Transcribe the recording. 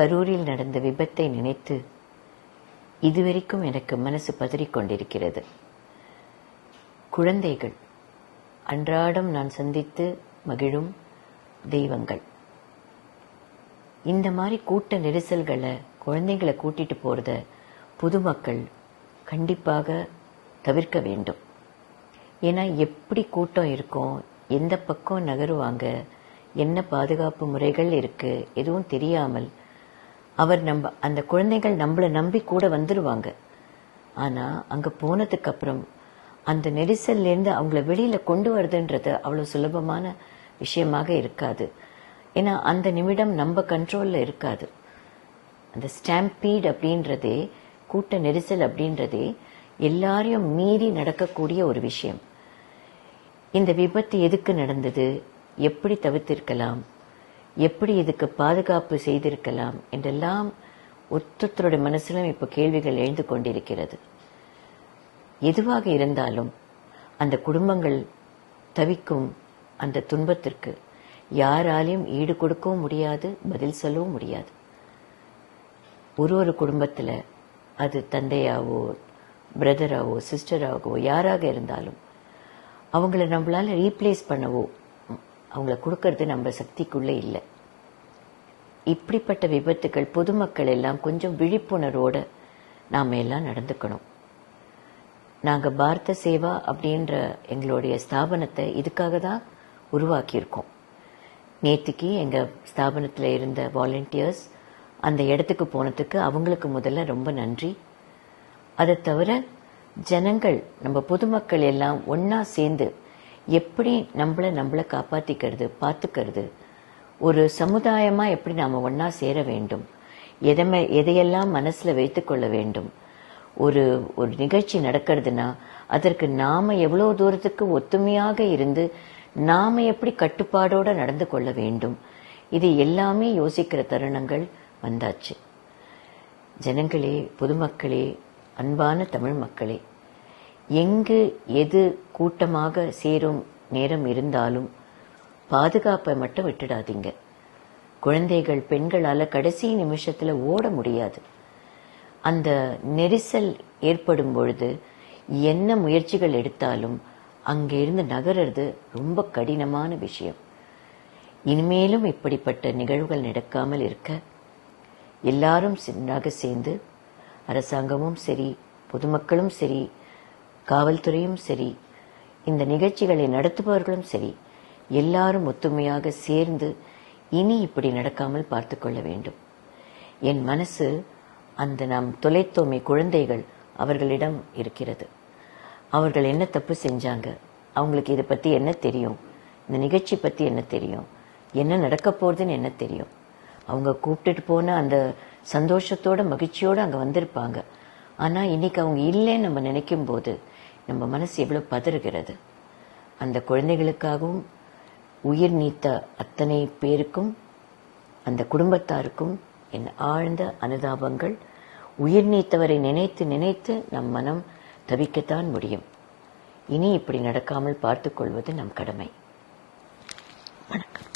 கரூரில் நடந்த விபத்தை நினைத்து இதுவரைக்கும் எனக்கு மனசு பதறிக்கொண்டிருக்கிறது. குழந்தைகள் அன்றாடம் நான் சந்தித்து மகிழும் தெய்வங்கள். இந்த மாதிரி கூட்ட நெரிசல்களை குழந்தைகளை கூட்டிட்டு போறத பொதுமக்கள் கண்டிப்பாக தவிர்க்க வேண்டும். ஏன்னா எப்படி கூட்டம் இருக்கும், எந்த பக்கம் நகருவாங்க, என்ன பாதுகாப்பு முறைகள் இருக்கு எதுவும் தெரியாமல் அந்த குழந்தைகள் நம்மளை நம்பி கூட வந்துருவாங்க. ஆனா அங்க போனதுக்கு அப்புறம் அந்த நெரிசல்ல இருந்து அவங்கள வெளியில கொண்டு வருதுன்றது அவ்வளவு சுலபமான விஷயமாக இருக்காது. ஏன்னா அந்த நிமிடம் நம்ம கண்ட்ரோல்ல இருக்காது. அந்த ஸ்டாம்பீட் அப்படின்றதே, கூட்ட நெரிசல் அப்படின்றதே எல்லாரையும் மீறி நடக்கக்கூடிய ஒரு விஷயம். இந்த விபத்து எதுக்கு நடந்தது, எப்படி தவிர்த்திருக்கலாம், எப்படி இதுக்கு பாதுகாப்பு செய்திருக்கலாம் என்றெல்லாம் ஒருத்தருடைய மனசிலும் இப்ப கேள்விகள் எழுந்து கொண்டிருக்கிறது. எதுவாக இருந்தாலும் அந்த குடும்பங்கள் தவிக்கும் அந்த துன்பத்திற்கு யாராலையும் ஈடு கொடுக்கவும் முடியாது, பதில் சொல்லவும் முடியாது. ஒரு குடும்பத்துல அது தந்தையாவோ பிரதராவோ சிஸ்டராகவோ யாராக இருந்தாலும் அவங்கள நம்மளால ரீப்ளேஸ் பண்ணவோ அவங்கள கொடுக்கறது நம்ம சக்திக்குள்ளே இல்லை. இப்படிப்பட்ட விபத்துகள் பொதுமக்கள் எல்லாம் கொஞ்சம் விழிப்புணர்வோட நாம எல்லாம் நடந்துக்கணும். நாங்க பாரத சேவா அப்படின்ற எங்களுடைய ஸ்தாபனத்தை இதுக்காக தான் உருவாக்கியிருக்கோம். நேற்றுக்கு எங்க ஸ்தாபனத்தில் இருந்த வாலண்டியர்ஸ் அந்த இடத்துக்கு போனதுக்கு அவங்களுக்கு முதல்ல ரொம்ப நன்றி. அதை தவிர ஜனங்கள், நம்ம பொதுமக்கள் எல்லாம் ஒன்னா சேர்ந்து எப்படி நம்மள காப்பாத்திக்கிறது, பார்த்துக்கிறது, ஒரு சமுதாயமா எப்படி நாம ஒன்னா சேர வேண்டும், எதையெல்லாம் மனசுல வைத்துக் கொள்ள வேண்டும். ஒரு நிகழ்ச்சி நடக்கிறதுனா அதற்கு நாம எவ்வளவு தூரத்துக்கு ஒத்துமையாக இருந்து நாம எப்படி கட்டுப்பாடோட நடந்து கொள்ள வேண்டும், இது எல்லாமே யோசிக்கிற தருணங்கள் வந்தாச்சு. ஜனங்களே, பொதுமக்களே, அன்பான தமிழ் மக்களே, எங்கு எது கூட்டமாக சேரும் நேரம் இருந்தாலும் பாதுகாப்பை மட்டும் விட்டுடாதீங்க. குழந்தைகள், பெண்களால கடைசி நிமிஷத்துல ஓட முடியாது. அந்த நெரிசல் ஏற்படும் பொழுது என்ன முயற்சிகள் எடுத்தாலும் அங்க இருந்து நகர்றது ரொம்ப கடினமான விஷயம். இனிமேலும் இப்படிப்பட்ட நிகழ்வுகள் நடக்காமல் இருக்க எல்லாரும் ஒன்றாக சேர்ந்து, அரசாங்கமும் சரி, பொதுமக்களும் சரி, காவல்துறையும் சரி, இந்த நிகழ்ச்சிகளை நடத்துபவர்களும் சரி, எல்லாரும் ஒத்துமையாக சேர்ந்து இனி இப்படி நடக்காமல் பார்த்து கொள்ள வேண்டும். என் மனசு அந்த நாம் தொலைத்தோமே குழந்தைகள் அவர்களிடம் இருக்கிறது. அவர்கள் என்ன தப்பு செஞ்சாங்க, அவங்களுக்கு இதை பத்தி என்ன தெரியும், இந்த நிகழ்ச்சி பத்தி என்ன தெரியும், என்ன நடக்க போறதுன்னு என்ன தெரியும். அவங்க கூப்பிட்டுட்டு போன அந்த சந்தோஷத்தோட மகிழ்ச்சியோட அங்க வந்திருப்பாங்க. ஆனா இன்னைக்கு அவங்க இல்லைன்னு நம்ம நினைக்கும் போது நம்ம மனசு எவ்வளவு பதறுகிறது. அந்த குழந்தைகளுக்காகவும் உயிர் நீத்த அத்தனை பேருக்கும், அந்த குடும்பத்தாருக்கும் என் ஆழ்ந்த அனுதாபங்கள். உயிர் நீத்தவரை நினைத்து நினைத்து நம் மனம் தவிக்கத்தான் முடியும். இனி இப்படி நடக்காமல் பார்த்துக் கொள்வது நம் கடமை. வணக்கம்.